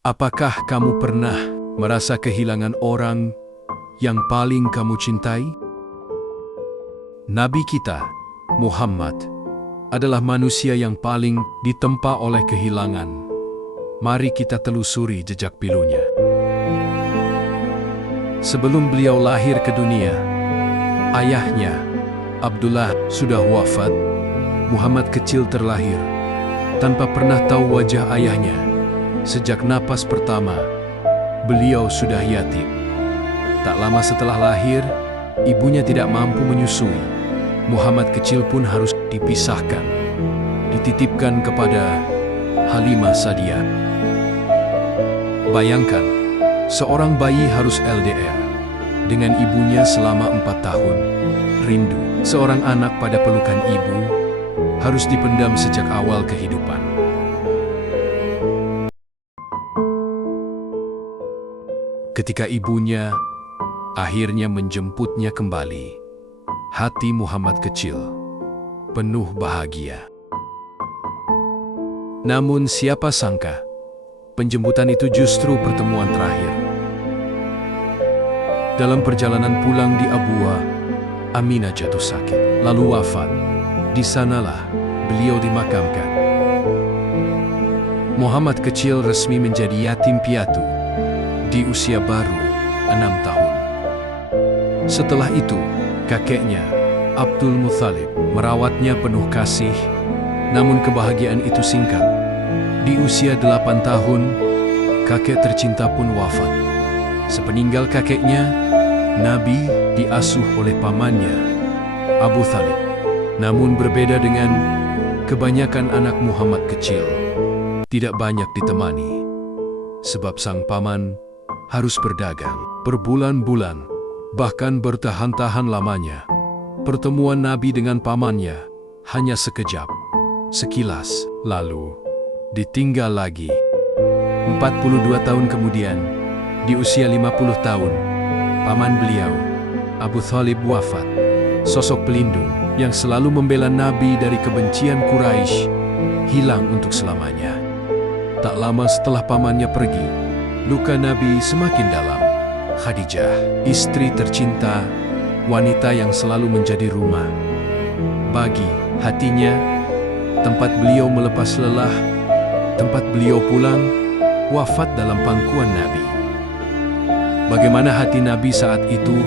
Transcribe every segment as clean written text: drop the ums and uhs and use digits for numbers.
Apakah kamu pernah merasa kehilangan orang yang paling kamu cintai? Nabi kita, Muhammad, adalah manusia yang paling ditempa oleh kehilangan. Mari kita telusuri jejak pilunya. Sebelum beliau lahir ke dunia, ayahnya, Abdullah, sudah wafat. Muhammad kecil terlahir, tanpa pernah tahu wajah ayahnya. Sejak napas pertama, beliau sudah yatim. Tak lama setelah lahir, ibunya tidak mampu menyusui. Muhammad kecil pun harus dipisahkan, dititipkan kepada Halimah Sa'diyah. Bayangkan, seorang bayi harus LDR dengan ibunya selama 4 tahun. Rindu seorang anak pada pelukan ibu harus dipendam sejak awal kehidupan. Ketika ibunya akhirnya menjemputnya kembali, hati Muhammad kecil penuh bahagia. Namun siapa sangka, penjemputan itu justru pertemuan terakhir. Dalam perjalanan pulang di Abuwa, Aminah jatuh sakit, lalu wafat. Di sanalah beliau dimakamkan. Muhammad kecil resmi menjadi yatim piatu di usia baru 6 tahun. Setelah itu, kakeknya, Abdul Muthalib, merawatnya penuh kasih, namun kebahagiaan itu singkat. Di usia 8 tahun, kakek tercinta pun wafat. Sepeninggal kakeknya, Nabi diasuh oleh pamannya, Abu Thalib. Namun berbeda dengan kebanyakan anak Muhammad kecil, tidak banyak ditemani. Sebab sang paman harus berdagang berbulan-bulan, bahkan bertahan-tahan lamanya. Pertemuan Nabi dengan pamannya hanya sekejap, sekilas, lalu ditinggal lagi. 42 tahun kemudian, di usia 50 tahun, paman beliau, Abu Thalib, wafat. Sosok pelindung yang selalu membela Nabi dari kebencian Quraisy hilang untuk selamanya. Tak lama setelah pamannya pergi, luka Nabi semakin dalam. Khadijah, istri tercinta, wanita yang selalu menjadi rumah bagi hatinya, tempat beliau melepas lelah, tempat beliau pulang, wafat dalam pangkuan Nabi. Bagaimana hati Nabi saat itu?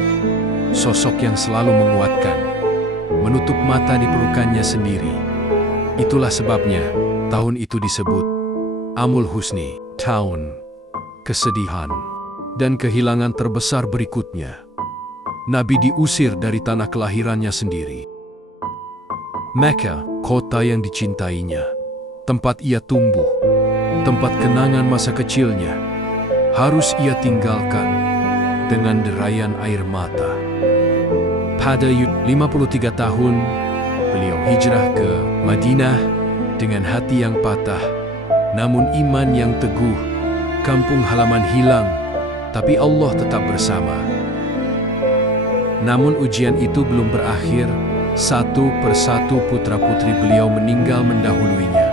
Sosok yang selalu menguatkan, menutup mata di pelukannya sendiri. Itulah sebabnya tahun itu disebut Amul Husni, tahun kesedihan dan kehilangan terbesar berikutnya. Nabi diusir dari tanah kelahirannya sendiri. Mekah, kota yang dicintainya, tempat ia tumbuh, tempat kenangan masa kecilnya, harus ia tinggalkan dengan derayan air mata. Pada 53 tahun, beliau hijrah ke Madinah dengan hati yang patah, namun iman yang teguh. Kampung halaman hilang, tapi Allah tetap bersama. Namun ujian itu belum berakhir. Satu persatu putra-putri beliau meninggal mendahuluinya.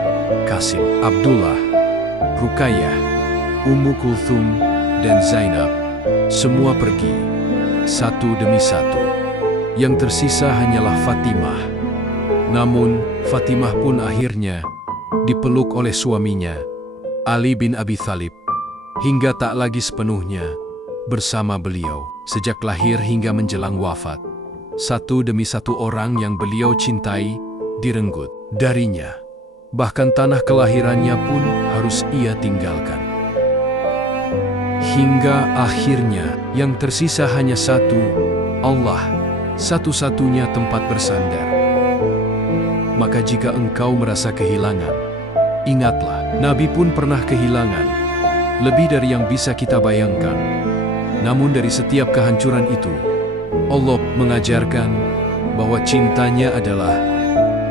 Qasim, Abdullah, Ruqayyah, Ummu Kulthum, dan Zainab. Semua pergi, satu demi satu. Yang tersisa hanyalah Fatimah. Namun, Fatimah pun akhirnya dipeluk oleh suaminya, Ali bin Abi Thalib, hingga tak lagi sepenuhnya bersama beliau. Sejak lahir hingga menjelang wafat, satu demi satu orang yang beliau cintai direnggut darinya. Bahkan tanah kelahirannya pun harus ia tinggalkan. Hingga akhirnya yang tersisa hanya satu, Allah, satu-satunya tempat bersandar. Maka jika engkau merasa kehilangan, ingatlah, Nabi pun pernah kehilangan, lebih dari yang bisa kita bayangkan. Namun dari setiap kehancuran itu, Allah mengajarkan bahwa cintanya adalah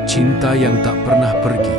cinta yang tak pernah pergi.